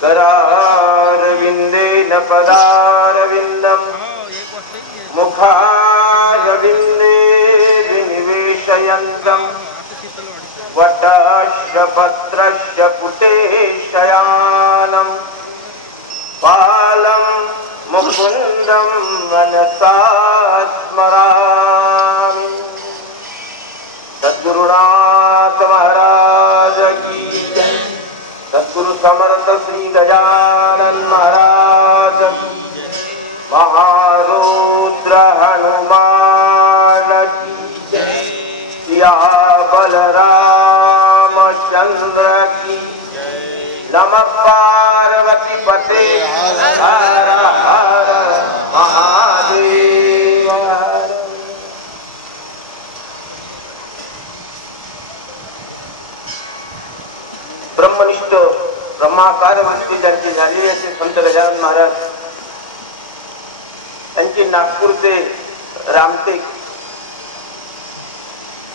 करारविन्देन पदारविन्दं मुखारविन्दे विनिवेशयन्तं वटस्य पत्रस्य पुटे शयानं बालं मुकुन्दं मनसा स्मरामि। सद्गुरुनाथ महाराज की जय। सद्गुरु समर्थ श्री गजानन महाराज की जय। महारुद्र हनुमान की जय। सियावर रामचंद्र की जय। नमः पार्वती पते हर हर महादेव। ब्रह्मनिष्ठ ब्रह्माकार वृत्ती ज्यांची झालेली असे संत गजानन महाराज त्यांची नागपूरचे रामटेक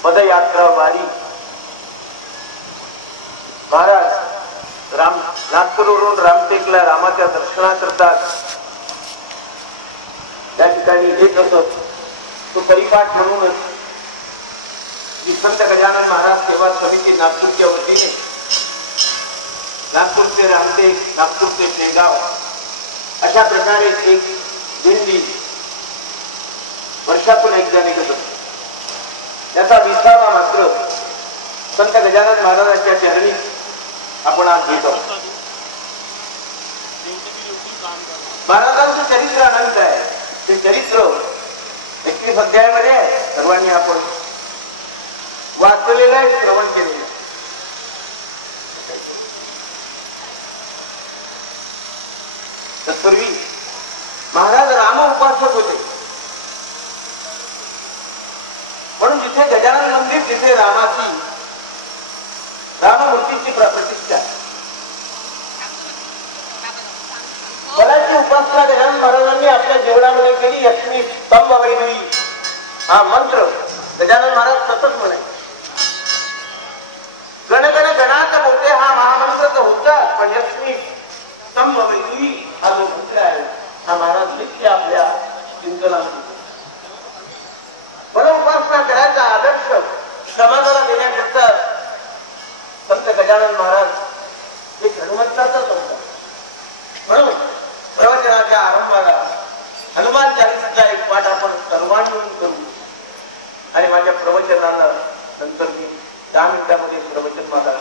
पदयात्रा वारी महाराज नागपूरवरून रामटेकला रामाच्या दर्शनाकरता त्या ठिकाणी येत असत. तो परिपाठ म्हणूनच संत गजानन महाराज सेवा समिती नागपूरच्या वतीने नागपूर ते रामटेक, नागपूर ते शेगाव अशा प्रकारे एक दिंडी वर्षातून एकदा निघत असते. त्याचा विसावा मात्र संत गजानन महाराजांच्या चरणी आपण आज घेत आहोत. महाराजांचं चरित्र अनंत आहे. ते चरित्र 21 अध्यायामध्ये सर्वांनी आपण वाचलेलं आहे, श्रवण केलेलं. तत्पूर्वी महाराज राम उपासक होते म्हणून जिथे गजानन मंदिर तिथे राममूर्तीची प्रतिष्ठा. बलाची उपासना गजानन महाराजांनी आपल्या जीवनामध्ये केली. लक्ष्मी स्तंभ वैद्वी हा मंत्र गजानन महाराज सतत म्हणे. गणगण गणात मोठे हा महामंत्र तर होता, पण लक्ष्मी स्तंभ वैद्वी हा जो मंत्र आहे हा महाराज नित्य आपल्या चिंतनात बल उपासना करायचा आदर्श समाजाला देण्याकरता संत गजानन महाराज एक हनुमंताचाच होता. म्हणून प्रवचनाच्या आरंभाला हनुमान चालीसाचा एक पाठ आपण सर्वांनी करू आणि माझ्या प्रवचनाला नंतर मी 10 मिनिटांमध्ये प्रवचन मागा.